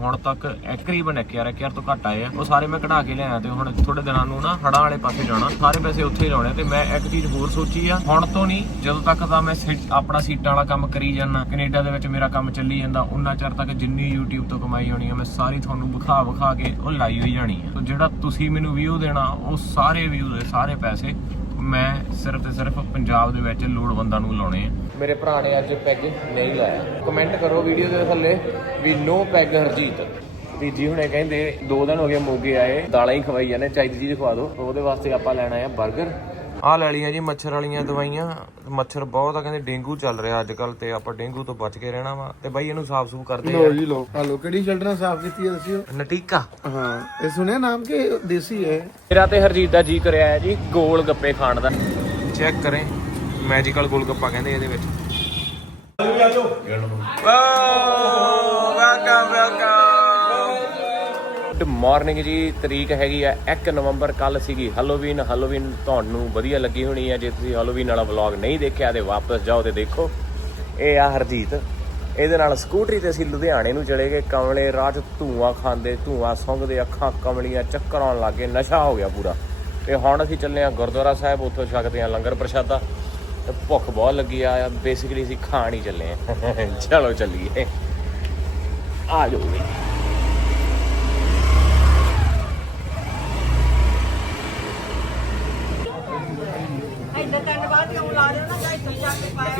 ਹੁਣ ਤੱਕ ਤਕਰੀਬਨ 1000 ਤੋਂ ਘੱਟ ਆਏ ਆ। ਉਹ ਸਾਰੇ ਮੈਂ ਕਢਾ ਕੇ ਲਿਆਇਆ ਤੇ ਹੁਣ ਥੋੜੇ ਦਿਨਾਂ ਨੂੰ ਨਾ ਹੜਾਂ ਵਾਲੇ ਪਾਸੇ ਜਾਣਾ। ਸਾਰੇ ਪੈਸੇ ਉੱਥੇ ਹੀ ਲਾਉਣੇ ਤੇ ਮੈਂ ਇੱਕ ਚੀਜ਼ ਹੋਰ ਸੋਚੀ ਆ। ਹੁਣ ਤੋਂ ਨਹੀਂ, ਜਦੋਂ ਤੱਕ ਤਾਂ ਮੈਂ ਆਪਣਾ ਸੀਟਾਂ ਵਾਲਾ ਕੰਮ ਕਰੀ ਜਾਂਦਾ। ਕੈਨੇਡਾ ਦੇ ਵਿੱਚ ਮੇਰਾ ਕੰਮ ਚੱਲੀ ਜਾਂਦਾ। ਉਹਨਾਂ ਚਿਰ ਤੱਕ ਜਿੰਨੀ YouTube ਤੋਂ ਕਮਾਈ ਹੋਣੀ ਆ, ਮੈਂ ਸਾਰੀ ਤੁਹਾਨੂੰ ਵਿਖਾ ਵਿਖਾ ਕੇ ਉਹ ਲਾਈ ਹੋਈ ਜਾਣੀ ਆ। ਤੇ ਜਿਹੜਾ ਤੁਸੀਂ ਮੈਨੂੰ ਵਿਊ ਦੇਣਾ, ਉਹ ਸਾਰੇ ਵਿਊ ਦੇ ਸਾਰੇ ਪੈਸੇ ਮੈਂ ਸਿਰਫ ਤੇ ਸਿਰਫ ਪੰਜਾਬ ਦੇ ਵਿੱਚ ਲੋੜਵੰਦਾਂ ਨੂੰ ਲਾਉਣੇ ਆ। ਮੇਰੇ ਭਰਾ ਨੇ ਅੱਜ ਪੈਗ ਨਹੀਂ ਲਾਇਆ। ਕਮੈਂਟ ਕਰੋ ਵੀਡੀਓ ਦੇ ਥੱਲੇ ਵੀ ਨੋ ਪੈਗ ਹਰਜੀਤ। ਵੀ ਜੀ ਹੁਣੇ ਕਹਿੰਦੇ, ਦੋ ਦਿਨ ਹੋ ਗਏ ਮੋਗੇ ਆਏ, ਦਾਲਾਂ ਹੀ ਖਵਾਈ ਜਾਂਦੇ ਚਾਹੀਦੀ ਚੀਜ਼ ਖਵਾ ਦਿਓ ਉਹਦੇ ਵਾਸਤੇ ਆਪਾਂ ਲੈਣਾ ਆ 버ਗਰ ਆ ਲੈ ਲਈਆਂ ਜੀ ਮੱਛਰ ਵਾਲੀਆਂ ਦਵਾਈਆਂ। ਮੱਛਰ ਬਹੁਤ ਆ ਕਹਿੰਦੇ ਡੇਂਗੂ ਚੱਲ ਰਿਹਾ ਅੱਜ ਕੱਲ ਤੇ ਆਪਾਂ ਡੇਂਗੂ ਤੋਂ ਬਚ ਕੇ ਰਹਿਣਾ ਵਾ। ਤੇ ਬਾਈ ਇਹਨੂੰ ਸਾਫ਼ ਸੂਫ ਕਰਦੇ ਲੋ ਜੀ ਲੋ ਆ ਲੋ ਕਿਹੜੀ ਚਲਡਰਾਂ ਸਾਫ਼ ਕੀਤੀ ਹੈ ਦੱਸਿਓ? ਨਟੀਕਾ। ਹਾਂ ਇਹ ਸੁਣਿਆ ਨਾਮ ਕਿ ਦੇਸੀ ਹੈ? ਮੇਰਾ ਤੇ ਹਰਜੀਤ ਦਾ ਜੀ ਕਰਿਆ ਹੈ ਜੀ ਗੋਲ ਗੱਪੇ ਖਾਣ ਦਾ। ਚੈੱਕ ਕਰੇ। ਮੈਜੀਕਲ ਗੋਲ ਗੱਪਾ ਕਹਿੰਦੇ ਇਹਦੇ ਵਿੱਚ। ਵੈਲਕਮ ਵੈਲਕਮ ਗੁੱਡ ਮਾਰਨਿੰਗ ਜੀ, ਤਰੀਕ ਹੈਗੀ ਆ 1 ਨਵੰਬਰ ਕੱਲ ਸੀਗੀ ਹੈਲੋਵੀਨ ਹੈਲੋਵੀਨ ਤੁਹਾਨੂੰ ਵਧੀਆ ਲੱਗੀ ਹੋਣੀ ਆ। ਜੇ ਤੁਸੀਂ ਹੈਲੋਵੀਨ ਵਾਲਾ ਵਲੌਗ ਨਹੀਂ ਦੇਖਿਆ ਤੇ ਵਾਪਸ ਜਾਓ ਤੇ ਦੇਖੋ। ਇਹ ਆ ਹਰਜੀਤ। ਇਹਦੇ ਨਾਲ ਸਕੂਟਰੀ ਤੇ ਅਸੀਂ ਲੁਧਿਆਣੇ ਨੂੰ ਚਲੇ ਗਏ। ਕਮਲੇ ਰਾਹ 'ਚ ਧੂਆਂ ਖਾਂਦੇ, ਧੂਆਂ ਸੁੰਘਦੇ, ਅੱਖਾਂ ਕਮਲੀਆਂ, ਚੱਕਰ ਆਉਣ ਲੱਗੇ ਨਸ਼ਾ ਹੋ ਗਿਆ ਪੂਰਾ। ਤੇ ਹੁਣ ਅਸੀਂ ਚੱਲੇ ਆ ਗੁਰਦੁਆਰਾ ਸਾਹਿਬ। ਉੱਥੋਂ ਛਕਦੇ ਆ ਲੰਗਰ ਪ੍ਰਸ਼ਾਦਾ। ਤੇ ਭੁੱਖ ਬਹੁਤ ਲੱਗੀ ਆ। ਬੇਸਿਕਲੀ ਅਸੀਂ ਖਾਣ ਹੀ ਚੱਲੇ ਆ ਚਲੋ ਚੱਲੀਏ। ਆ ਜਾਓ। ਧੰਨਵਾਦ ਕਿਉਂ ਲਾ ਰਹੇ ਹੋ ਨਾ? ਭਾਈ ਤੁਸੀਂ ਜਾ ਕੇ ਪਾਇਆ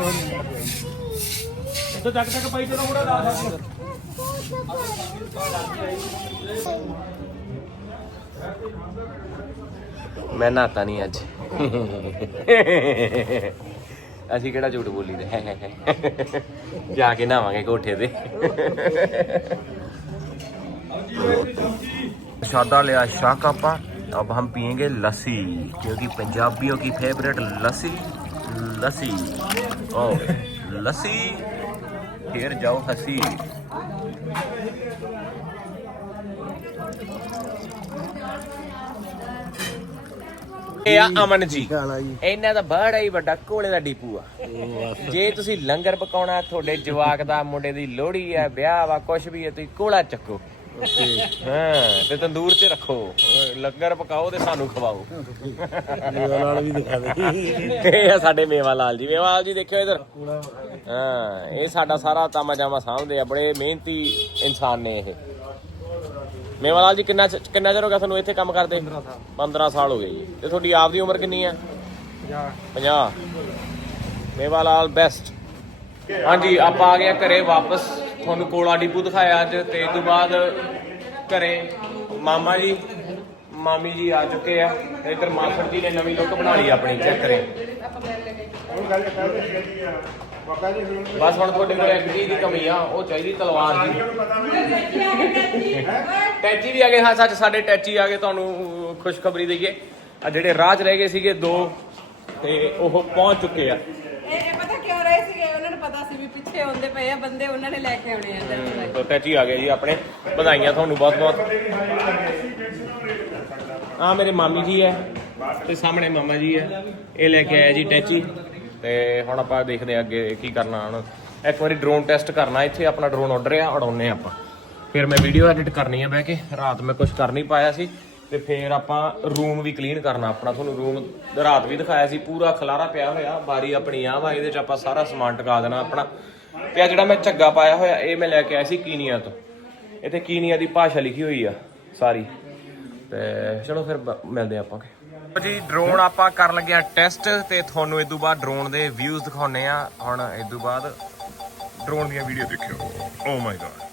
ਇੱਥੇ ਤੱਕ ਤੱਕ ਪਾਈ ਚਲੋ ਥੋੜਾ ਲਾ ਸਕਦੇ ਮੈਂ ਨਹਾਤਾ ਨਹੀਂ ਅੱਜ। ਅਸੀਂ ਕਿਹੜਾ ਝੂਠ ਬੋਲੀ ਦੇ? ਜਾ ਕੇ ਨਹਾਵਾਂਗੇ ਕੋਠੇ ਤੇ। ਸਾਦਾ ਲਿਆ ਸ਼ਾਹ ਕਾਪਾ। अब हम पियेंगे लस्सी क्योंकि पंजाबियों की फेवरेट लस्सी लस्सी ओ लस्सी फिर जाओ हसी ਇਹ ਆ ਅਮਨ ਜੀ ਗਾਲਾ ਜੀ ਇਹਨਾਂ ਦਾ ਬੜਾ ਹੀ ਵੱਡਾ ਕੋਲੇ ਦਾ ਡੀਪੂ ਆ ਜੇ ਤੁਸੀਂ ਲੰਗਰ ਪਕਾਉਣਾ ਤੁਹਾਡੇ ਜਵਾਕ ਦਾ ਮੁੰਡੇ ਦੀ ਲੋਹੜੀ ਆ ਵਿਆਹ ਵਾ ਕੁਛ ਵੀ ਹੈ ਤੁਸੀਂ ਕੋਲਾ ਚੱਕੋ ਹਾਂ ਤੇ ਤੰਦੂਰ 'ਚ ਰੱਖੋ। ਲੰਗਰ ਪਕਾਓ ਤੇ ਸਾਨੂੰ ਖਵਾਓ। ਨਾਲ ਵੀ ਦਿਖਾ ਦੇ। ਇਹ ਆ ਸਾਡੇ ਮੇਵਾ ਲਾਲ ਜੀ। ਮੇਵਾ ਲਾਲ ਜੀ ਦੇਖਿਓ ਇਧਰ। ਹਾਂ ਇਹ ਸਾਡਾ ਸਾਰਾ ਤਾਮਾ ਜਾਮਾ ਸਾਂਭਦੇ ਆ। ਬੜੇ ਮਿਹਨਤੀ ਇਨਸਾਨ ਨੇ ਇਹ। ਮੇਵਾ ਲਾਲ ਜੀ ਕਿੰਨਾ ਕਿੰਨਾ ਚਿਰ ਹੋ ਗਿਆ ਤੁਹਾਨੂੰ ਇੱਥੇ ਕੰਮ ਕਰਦੇ? 15 ਸਾਲ। ਹੋ ਗਏ ਜੀ। ਤੇ ਤੁਹਾਡੀ ਆਪ ਦੀ ਉਮਰ ਕਿੰਨੀ ਆ? 50 ਮੇਵਾ ਲਾਲ ਬੈਸਟ ਹਾਂਜੀ ਆਪਾਂ ਆ ਗਏ ਘਰੇ ਵਾਪਸ। ਤੁਹਾਨੂੰ ਕੋਲਾ ਡਿਪੂ ਦਿਖਾਇਆ ਅੱਜ ਤੇ ਇਸ ਤੋਂ ਬਾਅਦ ਘਰੇ ਮਾਮਾ ਜੀ, ਮਾਮੀ ਜੀ ਆ ਚੁੱਕੇ ਆ। ਇੱਧਰ ਮਾਸੜ ਜੀ ਨੇ ਨਵੀਂ ਲੁੱਕ ਬਣਾ ਲਈ ਆਪਣੀ ਚੈੱਕ ਕਰੇ। ਬਸ ਹੁਣ ਤੁਹਾਡੇ ਕੋਲ ਇੱਕ ਚੀਜ਼ ਦੀ ਕਮੀ ਆ, ਉਹ ਚਾਹੀਦੀ ਤਲਵਾਰ ਦੀ। ਟੈਚੀ ਵੀ ਆ ਗਏ, ਹਾਂ, ਸੱਚ ਸਾਡੇ ਟੈਚੀ ਆ ਗਏ, ਤੁਹਾਨੂੰ ਖੁਸ਼ਖਬਰੀ ਦਈਏ। ਆ ਜਿਹੜੇ ਰਾਜ ਰਹਿ ਗਏ ਸੀਗੇ ਦੋ, ਤੇ ਉਹ ਪਹੁੰਚ ਚੁੱਕੇ ਆ ਇਹ ਇਹ ਪਤਾ ਕਿਉਂ ਰਹੇ ਸੀਗੇ ਉਹਨਾਂ ਨੂੰ ਪਤਾ ਸੀ ਵੀ ਪਿੱਛੇ ਆਉਂਦੇ ਪਏ ਆ ਬੰਦੇ ਉਹਨਾਂ ਨੇ ਲੈ ਕੇ ਆਉਣੇ ਆ ਦਰਸ਼ਨ ਤੋ ਟੈਚੀ ਆ ਗਏ ਜੀ ਆਪਣੇ ਵਧਾਈਆਂ ਤੁਹਾਨੂੰ ਬਹੁਤ ਬਹੁਤ। ਆ ਮੇਰੇ ਮਾਮੀ ਜੀ ਹੈ ਤੇ ਸਾਹਮਣੇ ਮਾਮਾ ਜੀ ਹੈ। ਇਹ ਲੈ ਕੇ ਆਇਆ ਜੀ ਟੈਚੀ। ਤੇ ਹੁਣ ਆਪਾਂ ਦੇਖਦੇ ਹਾਂ ਅੱਗੇ ਕੀ ਕਰਨਾ ਹੁਣ। ਇੱਕ ਵਾਰੀ ਡਰੋਨ ਟੈਸਟ ਕਰਨਾ ਇੱਥੇ ਆਪਣਾ ਡਰੋਨ ਆਰਡਰ ਆ ਉਡਾਉਨੇ ਆਪਾਂ। ਫਿਰ ਮੈਂ ਵੀਡੀਓ ਐਡਿਟ ਕਰਨੀ ਆ ਬਹਿ ਕੇ। ਰਾਤ ਮੈਂ ਕੁਝ ਕਰ ਨਹੀਂ ਪਾਇਆ ਸੀ। ਤੇ ਫਿਰ ਆਪਾਂ ਰੂਮ ਵੀ ਕਲੀਨ ਕਰਨਾ, ਆਪਣਾ ਤੁਹਾਨੂੰ ਰੂਮ ਰਾਤ ਵੀ ਦਿਖਾਇਆ ਸੀ, ਪੂਰਾ ਖਲਾਰਾ ਪਿਆ ਹੋਇਆ, ਬਾਰੀ ਆਪਣੀ ਆ ਵਾ, ਇਹਦੇ ਚ ਆਪਾਂ ਸਾਰਾ ਸਮਾਨ ਟਿਕਾ ਦੇਣਾ ਆਪਣਾ। ਤੇ ਆ ਜਿਹੜਾ ਮੈਂ ਝੱਗਾ ਪਾਇਆ ਹੋਇਆ, ਇਹ ਮੈਂ ਲੈ ਕੇ ਆਇਆ ਸੀ ਕੀਨੀਆ ਤੋਂ। ਇੱਥੇ ਕੀਨੀਆ ਦੀ ਭਾਸ਼ਾ ਲਿਖੀ ਹੋਈ ਆ, ਸਾਰੀ। ਤੇ ਚਲੋ ਫਿਰ ਬ- ਮਿਲਦੇ ਆਪਾਂ ਜੀ ਡਰੋਨ ਆਪਾਂ ਕਰਨ ਲੱਗੇ ਆ ਟੈਸਟ ਤੇ ਤੁਹਾਨੂੰ ਇਸ ਤੋਂ ਬਾਅਦ ਡਰੋਨ ਦੇ ਵਿਊਜ਼ ਦਿਖਾਉਨੇ ਆ ਹੁਣ ਇਸ ਤੋਂ ਬਾਅਦ ਡਰੋਨ ਦੀਆਂ ਵੀਡੀਓ ਦੇਖਿਓ। ਓ ਮਾਈ ਗॉड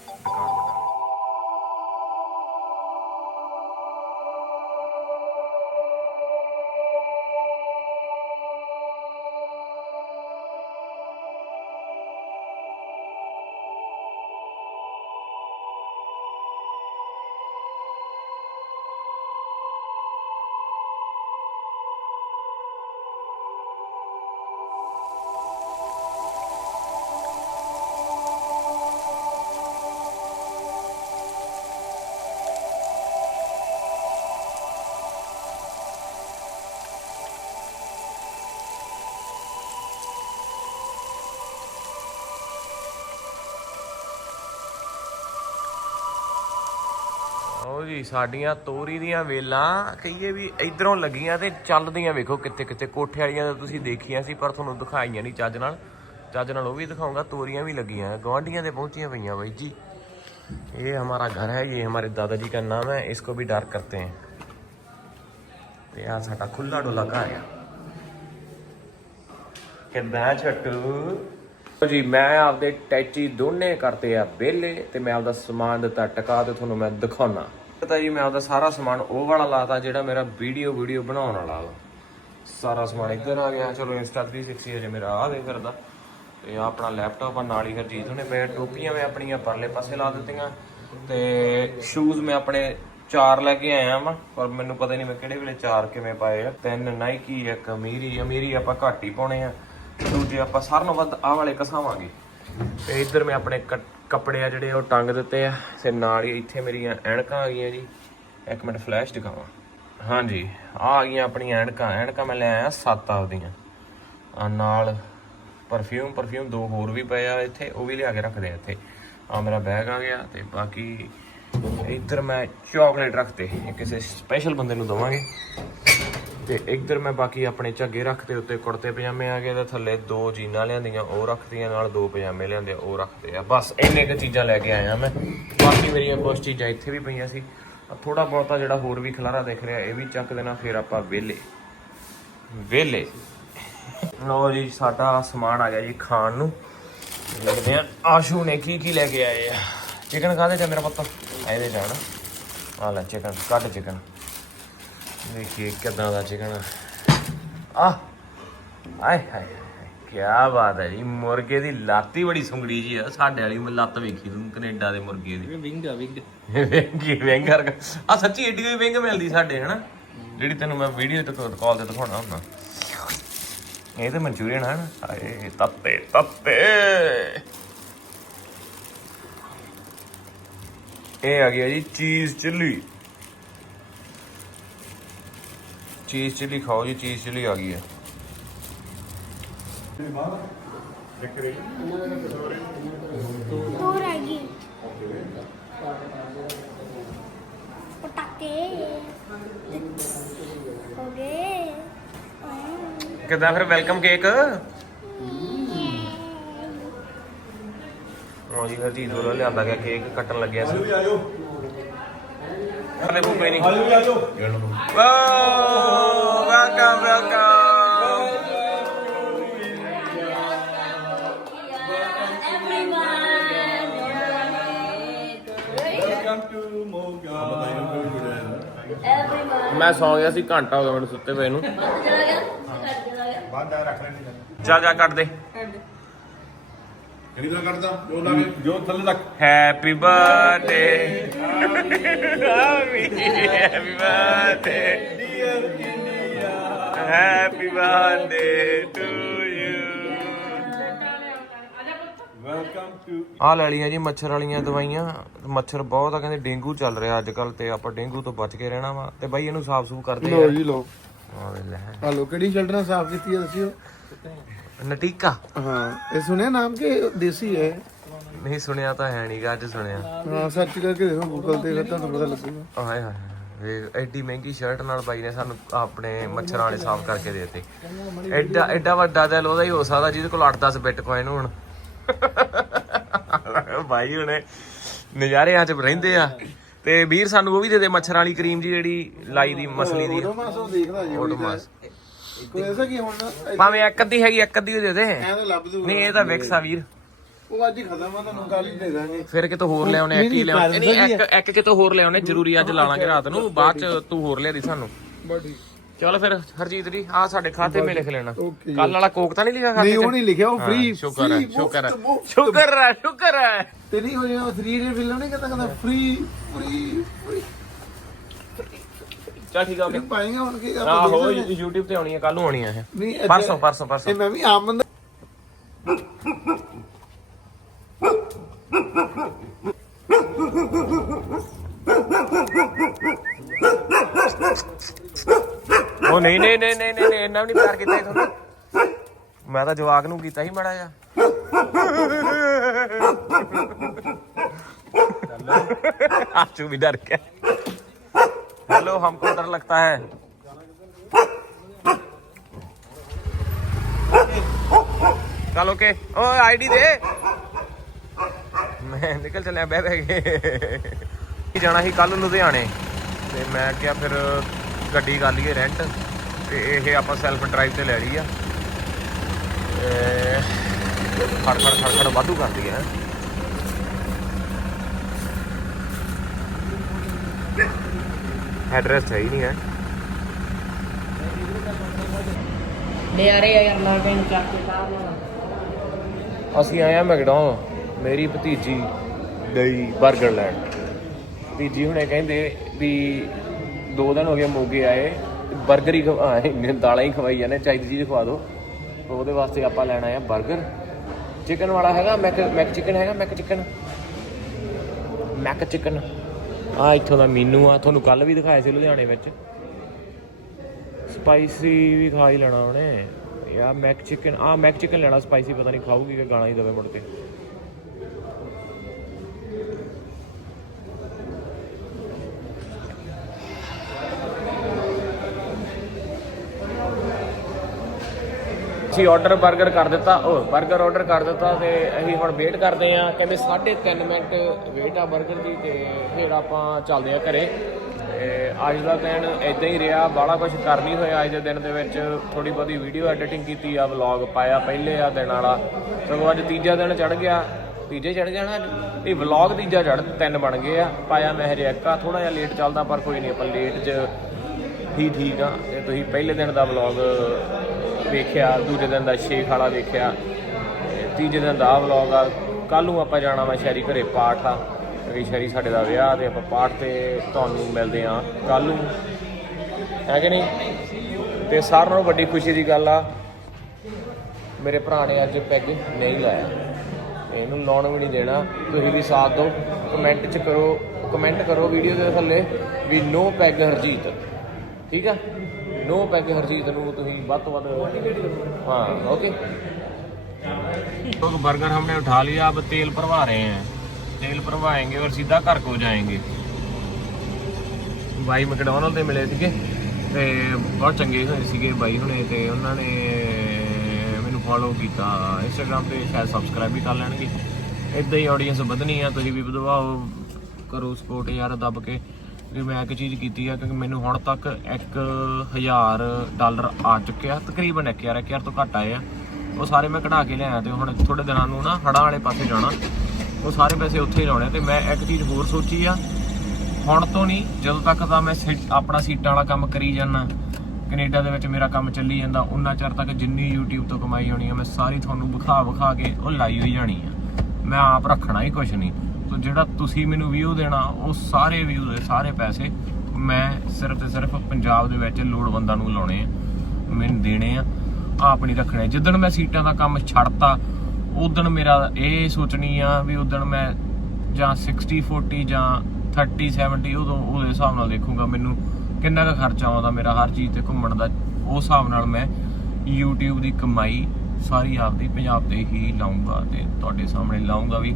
ਲਓ ਜੀ ਸਾਡੀਆਂ ਤੋਰੀ ਦੀਆਂ ਵੇਲਾਂ ਕਹੀਏ ਵੀ ਇਧਰੋਂ ਲੱਗੀਆਂ ਤੇ ਚੱਲਦੀਆਂ ਵੇਖੋ ਕਿੱਥੇ ਕਿੱਥੇ ਕੋਠੇ ਵਾਲੀਆਂ ਤਾਂ ਤੁਸੀਂ ਦੇਖੀਆਂ ਸੀ ਪਰ ਤੁਹਾਨੂੰ ਦਿਖਾਈਆਂ ਨਹੀਂ ਚੱਜ ਨਾਲ ਚੱਜ ਨਾਲ ਉਹ ਵੀ ਦਿਖਾਉਂਗਾ ਤੋਰੀਆਂ ਵੀ ਲੱਗੀਆਂ ਗਵਾਂਢੀਆਂ ਤੇ ਪਹੁੰਚੀਆਂ ਪਈਆਂ ਬਾਈ ਜੀ ये हमारा घर है ये हमारे दादाजी का नाम है इसको भी डार्क करते हैं ਤੇ ਆ ਸਾਡਾ ਖੁੱਲਾ ਡੋਲਾ ਘਰ ਆ ਕਿੱਦਾਂ ਛੱਟੂ ਜੀ ਮੈਂ ਆਪਦੇ ਟੈਚੀ ਦੋਨੇ ਕਰਤੇ ਆ ਵਿਹਲੇ ਤੇ ਮੈਂ ਆਪਦਾ ਸਮਾਨ ਦਿੱਤਾ ਟਕਾ ਤੇ ਤੁਹਾਨੂੰ ਮੈਂ ਦਿਖਾਉਣਾ ਪਤਾ ਜੀ ਮੈਂ ਆਪਦਾ ਸਾਰਾ ਸਮਾਨ ਉਹ ਵਾਲਾ ਲਾਤਾ ਜਿਹੜਾ ਮੇਰਾ ਵੀਡੀਓ ਵੀਡੀਓ ਬਣਾਉਣ ਵਾਲਾ ਵਾ। ਸਾਰਾ ਸਮਾਨ ਇੱਧਰ ਆ ਗਿਆ। ਚਲੋ ਇੰਸਟਾ 360 ਅਜੇ ਮੇਰਾ ਆ ਦੇ ਫਿਰਦਾ। ਤੇ ਆਹ ਆਪਣਾ ਲੈਪਟਾਪ ਆ, ਨਾਲ ਹੀ ਹਰਜੀਤ ਉਹਨੇ ਪਏ ਟੋਪੀਆਂ ਮੈਂ ਆਪਣੀਆਂ ਪਰਲੇ ਪਾਸੇ ਲਾ ਦਿੱਤੀਆਂ। ਤੇ ਸ਼ੂਜ਼ ਮੈਂ ਆਪਣੇ ਚਾਰ ਲੈ ਕੇ ਆਇਆ ਵਾਂ, ਪਰ ਮੈਨੂੰ ਪਤਾ ਨਹੀਂ ਮੈਂ ਕਿਹੜੇ ਵੇਲੇ ਚਾਰ ਕਿਵੇਂ ਪਾਏ ਆ। ਤਿੰਨ ਨਾਈਕੀ ਇੱਕ ਅਮੀਰੀ ਅਮੀਰੀ ਆਪਾਂ ਘੱਟ ਹੀ ਪਾਉਣੇ ਆ। ਦੂਜੇ ਆਪਾਂ ਸਾਰਿਆਂ ਨਾਲੋਂ ਵੱਧ ਆਹ ਵਾਲੇ ਕਸਾਵਾਂਗੇ। ਤੇ ਇੱਧਰ ਮੈਂ ਆਪਣੇ ਕੱਟ- ਕੱਪੜੇ ਆ ਜਿਹੜੇ ਉਹ ਟੰਗ ਦਿੱਤੇ ਆ ਤੇ ਨਾਲ ਹੀ ਇੱਥੇ ਮੇਰੀਆਂ ਐਨਕਾਂ ਆ ਗਈਆਂ ਜੀ। ਇੱਕ ਮਿੰਟ ਫਲੈਸ਼ ਦਿਖਾਵਾਂ। ਹਾਂਜੀ, ਆ ਆ ਗਈਆਂ ਆਪਣੀਆਂ ਐਣਕਾਂ ਐਣਕਾਂ ਮੈਂ ਲੈ ਆਇਆ ਸੱਤ ਆਪਦੀਆਂ। ਆ ਨਾਲ ਪਰਫਿਊਮ ਪਰਫਿਊਮ ਦੋ ਹੋਰ ਵੀ ਪਏ ਆ ਇੱਥੇ, ਉਹ ਵੀ ਲਿਆ ਕੇ ਰੱਖਦੇ ਆ ਇੱਥੇ। ਆ ਮੇਰਾ ਬੈਗ ਆ ਗਿਆ ਤੇ ਬਾਕੀ ਇੱਧਰ ਮੈਂ ਚਾਕਲੇਟ ਰੱਖਤੇ ਕਿਸੇ ਸਪੈਸ਼ਲ ਬੰਦੇ ਨੂੰ ਦਵਾਂਗੇ। ਤੇ ਇੱਧਰ ਮੈਂ ਬਾਕੀ ਆਪਣੇ ਝੱਗੇ ਰੱਖਤੇ, ਉੱਤੇ ਕੁੜਤੇ ਪਜਾਮੇ ਆ ਗਏ ਤੇ ਥੱਲੇ ਦੋ ਜੀਨਾਂ ਲਿਆਂਦੀਆਂ, ਉਹ ਰੱਖਤੀਆਂ, ਨਾਲ ਦੋ ਪਜਾਮੇ ਲਿਆਂਦੇ, ਉਹ ਰੱਖਤੇ ਆ। ਬਸ, ਇੰਨੇ ਕੁ ਚੀਜ਼ਾਂ ਲੈ ਕੇ ਆਇਆ ਮੈਂ। ਬਾਕੀ ਮੇਰੀਆਂ ਕੁਝ ਚੀਜ਼ਾਂ ਇੱਥੇ ਵੀ ਪਈਆਂ ਸੀ। ਥੋੜਾ ਬਹੁਤਾ ਜਿਹੜਾ ਹੋਰ ਵੀ ਖਲਾਰਾ ਦਿਖ ਰਿਹਾ, ਇਹ ਵੀ ਚੱਕ ਦੇਣਾ, ਫਿਰ ਆਪਾਂ ਵਿਹਲੇ। ਵਿਹਲੇ। ਲਓ ਜੀ, ਸਾਡਾ ਸਮਾਨ ਆ ਗਿਆ ਜੀ ਖਾਣ ਨੂੰ। ਲੱਗਦੇ ਆ ਆਸ਼ੂ ਨੇ ਕੀ ਕੀ ਲੈ ਕੇ ਆਏ ਆ। ਚਿਕਨ ਖਾਦੇ ਤੇ ਮੇਰਾ ਪੁੱਤ? ਇਹਦੇ ਜਾਣਾ ਆ ਲੈ ਚਿਕਨ ਕੱਢ ਚਿਕਨ ਦੇਖੀਏ ਕਿਦਾਂ ਦਾ ਚਿਕਨ ਆ। ਆਏ ਹਾਏ ਕੀ ਬਾਤ ਹੈ ਜੀ ਮੁਰਗੇ ਦੀ ਲੱਤ ਹੀ ਬੜੀ ਸੁੰਗੜੀ ਜੀ ਆ। ਸਾਡੇ ਵਾਲੀ ਮੈਂ ਲੱਤ ਵੇਖੀ ਤੂੰ ਕੈਨੇਡਾ ਦੇ ਮੁਰਗੇ ਦੀ। ਵਿੰਗ ਆ ਵਿੰਗ। ਵਿੰਗੀ ਵਿੰਗ ਆ ਸੱਚੀ ਏਡੀ ਕੋਈ ਵਿੰਗ ਮਿਲਦੀ ਸਾਡੇ ਹਨਾ? ਜਿਹੜੀ ਤੈਨੂੰ ਮੈਂ ਵੀਡੀਓ ਤੇ ਕਾਲ ਤੇ ਦਿਖਾਉਣਾ ਹੁੰਦਾ। ਇਹ ਤਾਂ ਮਨਚੂਰੀਅਨ ਹਨ? ਹਾਏ ਤੱਤੇ ਤੱਤੇ! ਇਹ ਆ ਗਿਆ ਜੀ ਚੀਜ਼ ਚਿੱਲੀ। ਚੀਜ਼ ਚਿੱਲੀ ਖਾਓ ਜੀ ਚੀਜ਼ ਚਿੱਲੀ ਆ ਗਈ ਹੈ। ਹੋਰ ਹੈਗੀ ਪਟਾਕੇ। ਹੋ ਗਏ। ਕਿਦਾਂ ਫਿਰ ਵੈਲਕਮ ਕੇਕ? ਉਹ ਜੀ ਹਰਜੀਤ ਵੱਲੋਂ ਲਿਆਂਦਾ ਗਿਆ ਕੇਕ ਕੱਟਣ ਲੱਗਿਆ ਸੀ। ਆਜੋ ਆਜੋ। ਕੋਈ ਨਹੀਂ। ਆਜੋ ਆਜੋ। ਵਾਓ ਵੈਲਕਮ ਵੈਲਕਮ ਮੈਂ ਸੌਂ ਗਿਆ ਸੀ ਘੰਟਾ ਹੋ ਗਿਆ ਮੈਨੂੰ ਸੁੱਤੇ ਪਏ ਨੂੰ। ਜਾ ਜਾ ਕੱਟ ਦੇ। ਕਿਹੜੀ ਤਰ੍ਹਾਂ ਕਰਦਾ ਜੋ ਲਾ ਕੇ। ਜੋ ਥੱਲੇ ਤੱਕ happy birthday happy birthday dear India happy birthday to you welcome to ਆ ਲੈ ਲਈਆਂ ਜੀ ਮੱਛਰ ਵਾਲੀਆਂ ਦਵਾਈਆਂ। ਮੱਛਰ ਬਹੁਤ ਆ ਕਹਿੰਦੇ ਡੇਂਗੂ ਚੱਲ ਰਿਹਾ ਅੱਜ ਕੱਲ ਤੇ ਆਪਾਂ ਡੇਂਗੂ ਤੋਂ ਬਚ ਕੇ ਰਹਿਣਾ ਵਾ। ਤੇ ਬਾਈ ਇਹਨੂੰ ਸਾਫ਼ ਸੂਫ ਕਰਦੇ ਲੋ ਜੀ ਲੋ ਆ ਲੈ ਆ ਲੋ ਕਿਹੜੀ ਸ਼ਲਟ ਨਾਲ ਸਾਫ਼ ਕੀਤੀ ਦੱਸਿਓ? ਨਟੀਕਾ। ਹਾਂ ਇਹ ਸੁਣਿਆ ਨਾਮ ਕਿ ਦੇਸੀ ਹੈ? ਨਹੀਂ ਸੁਣਿਆ ਤਾਂ ਹੈ ਨਹੀਂਗਾ ਅੱਜ ਸੁਣਿਆ। ਹਾਂ ਸਰਚ ਕਰਕੇ ਦੇਖੋ ਗੂਗਲ ਤੇ ਤੁਹਾਨੂੰ ਪਤਾ ਲੱਗੂਗਾ। ਹਾਏ ਹਾਏ ਵੇ ਐਡੀ ਮਹਿੰਗੀ ਸ਼ਰਟ ਨਾਲ ਬਾਈ ਨੇ ਸਾਨੂੰ ਆਪਣੇ ਮੱਛਰਾਂ ਵਾਲੇ ਸਾਫ਼ ਕਰਕੇ ਦੇ ਦਿੱਤੇ। ਐਡਾ ਐਡਾ ਵੱਡਾ ਦਿਲ ਉਹਦਾ ਹੀ ਹੋ ਸਕਦਾ ਜਿਹਦੇ ਕੋਲ 8-10 ਬਿਟਕੋਇਨ ਹੋਣ। ਬਾਈ ਹੁਣੇ ਨਜ਼ਾਰਿਆਂ 'ਚ ਰਹਿੰਦੇ ਆ। ਤੇ ਵੀਰ ਸਾਨੂੰ ਉਹ ਵੀ ਦੇ ਦੇ ਮੱਛਰਾਂ ਵਾਲੀ ਕਰੀਮ ਜੀ ਜਿਹੜੀ ਲਾਈ ਦੀ ਮਸਲੀ ਦੀ। ਓਡੋਮਾਸ ਉਹ ਦੇਖਦਾ ਜੀ ਕੋਈ ਐਸਾ ਕੀ ਹੁਣ ਭਾਵੇਂ ਇੱਕ ਅੱਧੀ ਹੈਗੀ ਇੱਕ ਅੱਧੀ ਦੇ ਦੇ। ਐ ਤਾਂ ਲੱਭ ਦੂ ਨਹੀਂ ਇਹ ਤਾਂ ਵਿਕਸ ਆ ਵੀਰ। ਉਹ ਅੱਜ ਹੀ ਖਤਮ ਆ ਤੁਹਾਨੂੰ ਕੱਲ ਹੀ ਦੇ ਦਾਂਗੇ। ਫਿਰ ਕਿਤੋਂ ਹੋਰ ਲਿਆਉਣੇ ਇੱਕ ਹੀ ਲਿਆਉਣੇ ਨਹੀਂ ਇੱਕ ਇੱਕ ਕਿਤੋਂ ਹੋਰ ਲਿਆਉਣੇ ਜ਼ਰੂਰੀ ਅੱਜ ਲਾ ਲਾਂਗੇ ਰਾਤ ਨੂੰ। ਬਾਅਦ ਚ ਤੂੰ ਹੋਰ ਲਿਆ ਦੀ ਸਾਨੂੰ। ਬੜੀ। ਚਲ ਫਿਰ ਹਰਜੀਤ ਜੀ ਆ ਸਾਡੇ ਖਾਤੇ ਮੇ ਲਿਖ ਲੈਣਾ। ਕੱਲ ਵਾਲਾ ਕੋਕ ਤਾਂ ਨਹੀਂ ਲਿਖਿਆ ਖਾਤੇ ਨਹੀਂ ਉਹ ਨਹੀਂ ਲਿਖਿਆ ਉਹ ਫ੍ਰੀ ਸ਼ੁਕਰ ਹੈ ਸ਼ੁਕਰ ਹੈ। ਸ਼ੁਕਰ ਹੈ ਸ਼ੁਕਰ ਹੈ। ਤੇ ਨਹੀਂ ਹੋ ਜਾਣਾ 3 ਡੇ ਫਿਲਮ ਨਹੀਂ ਕਹਿੰਦਾ ਕਹਿੰਦਾ ਫ੍ਰੀ ਫ੍ਰੀ ਫ੍ਰੀ ਚਲ ਠੀਕ ਆ ਓਕੇ ਪਾਏਗਾ ਹੁਣ ਕੀ ਆਪਾਂ ਆਹੋ ਹਾਂ। YouTube ਤੇ ਆਉਣੀ ਹੈ ਕੱਲ ਨੂੰ ਆਉਣੀ ਹੈ ਇਹ। ਨਹੀਂ ਇੱਥੇ- ਪਰਸੋਂ ਪਰਸੋਂ ਪਰਸੋਂ। ਇਹ ਮੈਂ ਵੀ ਆਮ ਬੰਦਾ ਉਹ ਨਹੀਂ ਨਹੀਂ ਨਹੀਂ ਨਹੀਂ ਨਹੀਂ ਇੰਨਾ ਵੀ ਨਹੀਂ ਪਿਆਰ ਕੀਤਾ ਤੁਹਾਨੂੰ ਮੈਂ ਤਾਂ ਜਵਾਕ ਨੂੰ ਕੀਤਾ ਸੀ ਮੜਾ ਜਾ ਆਚੂ ਵੀ ਡਰ ਗਿਆ। हेलो हमको डर लगता है चल ओके ओ आईडी दे ਮੈਂ ਨਿਕਲ ਚੱਲਿਆ ਬਹਿ ਬਹਿ ਕੇ ਕੀ ਜਾਣਾ ਸੀ ਕੱਲ ਲੁਧਿਆਣੇ ਤੇ ਮੈਂ ਕਿਹਾ ਫਿਰ ਗੱਡੀ ਕਰ ਲਈਏ ਰੈਂਟ ਤੇ ਇਹ ਆਪਾਂ ਸੈਲਫ ਡਰਾਈਵ ਤੇ ਲੈ ਲਈ ਆ ਤੇ ਖੜ ਖੜ ਖੜ ਖੜ ਵਾਧੂ ਕਰਦੀ ਹੈ ਹੈਡਰੈਸਟ ਹੈ ਹੀ ਨਹੀਂ ਹੈ। ਨਿਆਰੇ ਆ ਯਾਰ ਲਾ ਮੈਕਡੋਨ ਮੇਰੀ ਭਤੀਜੀ ਗਈ 버ਗਰ ਲੈਣ। ਭਤੀਜੀ ਹੁਣੇ ਕਹਿੰਦੇ ਵੀ ਦੋ ਦਿਨ ਹੋ ਗਏ ਮੋਗੇ ਆਏ 버ਗਰ ਹੀ ਖਵਾਏ ਦਾਲਾਂ ਹੀ ਖਵਾਈ ਜਾਂਦੇ ਚਾਹੀਦੀ ਚੀਜ਼ ਖਵਾ ਦਿਓ ਉਹਦੇ ਵਾਸਤੇ ਆਪਾਂ ਲੈਣਾ ਆ 버ਗਰ ਚਿਕਨ ਵਾਲਾ ਹੈਗਾ ਮੈਕ ਮੈਕ ਚਿਕਨ ਹੈਗਾ ਮੈਕ ਚਿਕਨ। ਮੈਕ ਚਿਕਨ। ਆ ਇੱਥੋਂ ਦਾ ਮੀਨੂ ਆ, ਤੁਹਾਨੂੰ ਕੱਲ ਵੀ ਦਿਖਾਇਆ ਸੀ ਲੁਧਿਆਣੇ ਵਿੱਚ। ਸਪਾਈਸੀ ਵੀ ਖਾ ਹੀ ਲੈਣਾ ਉਹਨੇ। ਯਾ ਮੈਕ ਚਿਕਨ ਆ ਮੈਕ ਚਿਕਨ ਲੈਣਾ ਸਪਾਈਸੀ ਪਤਾ ਨਹੀਂ ਖਾਊਗੀ ਕਿ ਗਾਣਾ ਹੀ ਦਵੇ ਮੁੜ ਕੇ। ਅਸੀਂ ਆਰਡਰ 버ਗਰ ਕਰ ਦਿੱਤਾ। ਉਹ 버ਗਰ ਆਰਡਰ ਕਰ ਦਿੱਤਾ ਤੇ ਅਸੀਂ ਹੁਣ ਵੇਟ ਕਰਦੇ ਆ ਕਹਿੰਦੇ 3.5 ਮਿੰਟ ਵੇਟ ਆ 버ਗਰ ਦੀ ਤੇ ਫਿਰ ਆਪਾਂ ਚੱਲਦੇ ਆ ਘਰੇ। ਅੱਜ ਦਾ ਦਿਨ ਇਦਾਂ ਹੀ ਰਿਹਾ ਬਾਲਾ ਕੁਛ ਕਰ ਨਹੀਂ ਹੋਇਆ ਅੱਜ ਦੇ ਦਿਨ ਦੇ ਵਿੱਚ। ਥੋੜੀ ਬਹੁਤੀ ਵੀਡੀਓ ਐਡੀਟਿੰਗ ਕੀਤੀ ਆ ਵਲੌਗ ਪਾਇਆ ਪਹਿਲੇ ਆ ਦਿਨ ਵਾਲਾ। ਸਗੋਂ ਅੱਜ ਤੀਜਾ ਦਿਨ ਚੜ ਗਿਆ। ਤੀਜੇ ਚੜ ਗਿਆ ਨਾ ਇਹ ਵਲੌਗ ਤੀਜਾ ਚੜ ਤਿੰਨ ਬਣ ਗਏ ਆ। ਪਾਇਆ ਮੈਂ ਹਜੇ ਇੱਕਾ ਥੋੜਾ ਜਿਹਾ ਲੇਟ ਚੱਲਦਾ ਪਰ ਕੋਈ ਨਹੀਂ, ਆਪਾਂ ਲੇਟ 'ਚ ਹੀ ਠੀਕ ਆ। ਤੇ ਤੁਸੀਂ ਪਹਿਲੇ ਦਿਨ ਦਾ ਵਲੌਗ ਵੇਖਿਆ, ਦੂਜੇ ਦਿਨ ਦਾ ਸ਼ੇਖ ਵਾਲਾ ਵੇਖਿਆ ਤੇ ਤੀਜੇ ਦਿਨ ਦਾ ਵਲੌਗ ਆ ਕੱਲ ਨੂੰ ਆਪਾਂ ਜਾਣਾ ਵਾ ਸ਼ਹਿਰੀ ਘਰੇ ਪਾਠ ਆ ਕਿਉਂਕਿ ਸ਼ਹਿਰੀ ਸਾਡੇ ਦਾ ਵਿਆਹ ਤੇ ਆਪਾਂ ਪਾਠ ਤੇ ਤੁਹਾਨੂੰ ਮਿਲਦੇ ਆ ਕੱਲ ਨੂੰ। ਹੈ ਕਿ ਨਹੀਂ? ਤੇ ਸਾਰਿਆਂ ਨਾਲੋਂ ਵੱਡੀ ਖੁਸ਼ੀ ਦੀ ਗੱਲ ਆ, ਮੇਰੇ ਭਰਾ ਨੇ ਅੱਜ ਪੈਗ ਨਹੀਂ ਲਾਇਆ। ਇਹਨੂੰ ਲਾਉਣ ਵੀ ਨਹੀਂ ਦੇਣਾ। ਤੁਸੀਂ ਵੀ ਸਾਥ ਦਿਓ। ਕਮੈਂਟ 'ਚ ਕਰੋ, ਕਮੈਂਟ ਕਰੋ ਵੀਡੀਓ ਦੇ ਥੱਲੇ ਵੀ ਨੋ ਪੈਗ ਹਰਜੀਤ। ਠੀਕ ਆ? ਨੋ ਪੈ ਕੇ ਹਰਜੀਤ ਨੂੰ ਤੁਸੀਂ ਵੱਧ ਤੋਂ ਵੱਧ हाँ ओके लोग बर्गर हमने उठा लिया अब तेल भरवा रहे हैं तेल भरवाएंगे और सीधा घर को ਬਾਈ ਮੈਕਡੋਨਲਡ ਦੇ ਮਿਲੇ ਸੀਗੇ ਤੇ ਬਹੁਤ ਚੰਗੇ ਹੋਏ ਸੀਗੇ ਬਾਈ ਹੁਣੇ ਤੇ ਉਹਨਾਂ ਨੇ ਮੈਨੂੰ ਫੋਲੋ ਕੀਤਾ। ਇੰਸਟਾਗ੍ਰam ਤੇ ਸ਼ਾਇਦ ਸਬਸਕ੍ਰਾਈਬ ਵੀ ਕਰ ਲੈਣਗੇ। ਇਦਾਂ ਹੀ ਆਡੀਅנס ਵਧਣੀ ਆ ਤੁਸੀਂ ਵੀ ਵਧਵਾਓ ਕਰੋ ਸਪੋਰਟ ਯਾਰ, ਦੱਬ ਕੇ। ਵੀ ਮੈਂ ਇੱਕ ਚੀਜ਼ ਕੀਤੀ ਆ, ਕਿਉਂਕਿ ਮੈਨੂੰ ਹੁਣ ਤੱਕ 1000 ਡਾਲਰ ਆ ਚੁੱਕਿਆ, ਤਕਰੀਬਨ 1000 1000 ਤੋਂ ਘੱਟ ਆਏ ਆ। ਉਹ ਸਾਰੇ ਮੈਂ ਕਢਾ ਕੇ ਲਿਆਇਆ ਤੇ ਹੁਣ ਥੋੜੇ ਦਿਨਾਂ ਨੂੰ ਨਾ ਹੜਾਂ ਵਾਲੇ ਪਾਸੇ ਜਾਣਾ। ਉਹ ਸਾਰੇ ਪੈਸੇ ਉੱਥੇ ਹੀ ਲਾਉਣੇ ਤੇ ਮੈਂ ਇੱਕ ਚੀਜ਼ ਹੋਰ ਸੋਚੀ ਆ। ਹੁਣ ਤੋਂ ਨਹੀਂ, ਜਦੋਂ ਤੱਕ ਤਾਂ ਮੈਂ ਸੀਟ- ਆਪਣਾ ਸੀਟਾਂ ਵਾਲਾ ਕੰਮ ਕਰੀ ਜਾਂਦਾ। ਕੈਨੇਡਾ ਦੇ ਵਿੱਚ ਮੇਰਾ ਕੰਮ ਚੱਲੀ ਜਾਂਦਾ, ਉਹਨਾਂ ਚਿਰ ਤੱਕ ਜਿੰਨੀ YouTube ਤੋਂ ਕਮਾਈ ਹੋਣੀ ਆ, ਮੈਂ ਸਾਰੀ ਤੁਹਾਨੂੰ ਵਿਖਾ ਵਿਖਾ ਕੇ ਉਹ ਲਾਈ ਹੋਈ ਜਾਣੀ ਆ। ਮੈਂ ਆਪ ਰੱਖਣਾ ਹੀ ਕੁਝ ਨਹੀਂ। ਜਿਹੜਾ ਤੁਸੀਂ ਮੈਨੂੰ ਵਿਊ ਦੇਣਾ, ਉਹ ਸਾਰੇ ਵਿਊ ਦੇ ਸਾਰੇ ਪੈਸੇ ਮੈਂ ਸਿਰਫ ਤੇ ਸਿਰਫ ਪੰਜਾਬ ਦੇ ਵਿੱਚ ਲੋੜਵੰਦਾਂ ਨੂੰ ਲਾਉਣੇ ਆ। ਮੈਨੂੰ ਦੇਣੇ ਆ, ਆਪ ਨਹੀਂ ਰੱਖਣੇ। ਜਿੱਦਣ ਮੈਂ ਸੀਟਾਂ ਦਾ ਕੰਮ ਛੱਡਤਾ, ਉਦੋਂ ਮੇਰਾ ਇਹ ਸੋਚਣੀ ਆ ਵੀ ਉਦੋਂ ਮੈਂ ਜਾਂ 60 40 ਜਾਂ 30 70 ਉਦੋਂ ਉਹਦੇ ਹਿਸਾਬ ਨਾਲ ਦੇਖੂੰਗਾ ਮੈਨੂੰ ਕਿੰਨਾ ਕੁ ਖਰਚਾ ਆਉਂਦਾ ਮੇਰਾ ਹਰ ਚੀਜ਼ ਤੇ ਘੁੰਮਣ ਦਾ। ਉਸ ਹਿਸਾਬ ਨਾਲ ਮੈਂ YouTube ਦੀ ਕਮਾਈ ਸਾਰੀ ਆਪਦੀ ਪੰਜਾਬ ਤੇ ਹੀ ਲਾਉਂਗਾ ਤੇ ਤੁਹਾਡੇ ਸਾਹਮਣੇ ਲਾਉਂਗਾ ਵੀ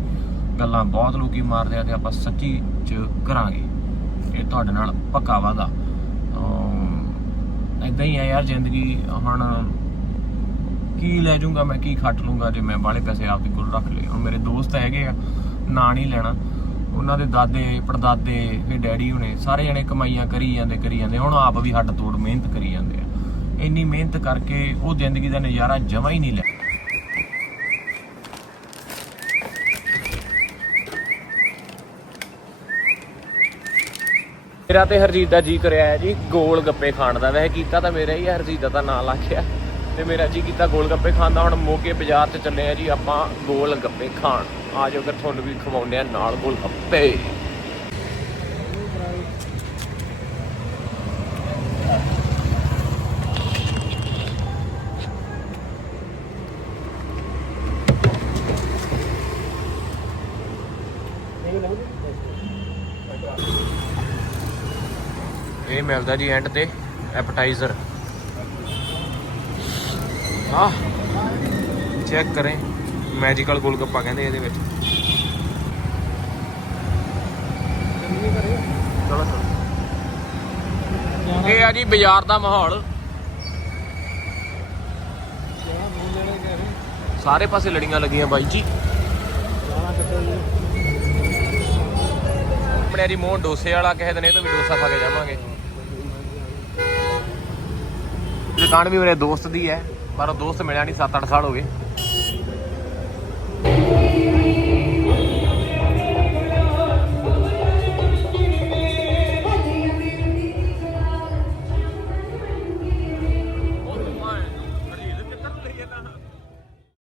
ਗੱਲਾਂ ਬਹੁਤ ਲੋਕੀ ਮਾਰਦੇ ਆ ਤੇ ਆਪਾਂ ਸੱਚੀ ਚ ਕਰਾਂਗੇ। ਇਹ ਤੁਹਾਡੇ ਨਾਲ ਪੱਕਾ ਵਾਦਾ ਇਦਾਂ ਹੀ ਆ ਯਾਰ ਜ਼ਿੰਦਗੀ, ਹੁਣ ਕੀ ਲੈ ਜਾਊਂਗਾ ਮੈਂ, ਕੀ ਖੱਟ ਲੂੰਗਾ ਜੇ ਮੈਂ ਬਾਹਲੇ ਪੈਸੇ ਆਪਦੇ ਕੋਲ ਰੱਖ ਲਏ। ਹੁਣ ਮੇਰੇ ਦੋਸਤ ਹੈਗੇ ਆ, ਨਾ ਨਹੀਂ ਲੈਣਾ। ਉਹਨਾਂ ਦੇ ਦਾਦੇ, ਪੜਦਾਦੇ, ਫਿਰ ਡੈਡੀ ਹੁਣੇ ਸਾਰੇ ਜਣੇ ਕਮਾਈਆਂ ਕਰੀ ਜਾਂਦੇ ਕਰੀ ਜਾਂਦੇ। ਹੁਣ ਆਪ ਵੀ ਹੱਡ ਤੋੜ ਮਿਹਨਤ ਕਰੀ ਜਾਂਦੇ ਆ। ਇੰਨੀ ਮਿਹਨਤ ਕਰਕੇ ਉਹ ਜ਼ਿੰਦਗੀ ਦਾ ਨਜ਼ਾਰਾ ਜਮਾ ਹੀ ਨਹੀਂ ਲੈ ਮੇਰਾ ਤੇ ਹਰਜੀਤ ਦਾ ਜੀ ਕਰਿਆ ਹੈ ਜੀ, ਗੋਲ ਗੱਪੇ ਖਾਣ ਦਾ। ਵੈਸੇ ਕੀਤਾ ਤਾਂ ਮੇਰਾ ਹੀ ਹੈ, ਹਰਜੀਤ ਦਾ ਤਾਂ ਨਾਂ ਲੱਗ ਤੇ ਮੇਰਾ ਜੀ ਕੀਤਾ ਗੋਲ ਗੱਪੇ ਖਾਣ ਦਾ, ਹੁਣ ਮੋਗੇ ਬਾਜ਼ਾਰ 'ਚ ਚੱਲੇ ਆ ਜੀ ਆਪਾਂ ਗੋਲ ਗੱਪੇ ਖਾਣ। ਆ ਜਾਓ ਫਿਰ ਤੁਹਾਨੂੰ ਵੀ ਖਵਾਉਂਦੇ ਆ ਨਾਲ ਗੋਲ ਗੱਪੇ। ਇਹ ਮਿਲਦਾ ਜੀ ਐਂਡ ਤੇ ਐਪਟਾਈਜ਼ਰ ਆਹ ਚੈੱਕ ਕਰੇ। ਮੈਜੀਕਲ ਗੋਲਗੱਪਾ ਕਹਿੰਦੇ ਇਹਦੇ ਵਿੱਚ। ਇਹ ਆ ਜੀ ਬਾਜ਼ਾਰ ਦਾ ਮਾਹੌਲ। ਸਾਰੇ ਪਾਸੇ ਲੜੀਆਂ ਲੱਗੀਆਂ ਬਾਈ ਜੀ। ਆਪਣੇ ਮੋਹ ਡੋਸੇ ਵਾਲਾ ਕਹਿ ਦਿਨ ਇਹ ਵੀ ਡੋਸਾ ਖਾ ਕੇ ਜਾਵਾਂਗੇ। ਦੁਕਾਨ ਵੀ ਮੇਰੇ ਦੋਸਤ ਦੀ ਹੈ, ਪਰ ਉਹ ਦੋਸਤ ਮਿਲਿਆ ਨਹੀਂ 7-8 ਸਾਲ ਹੋ ਗਏ।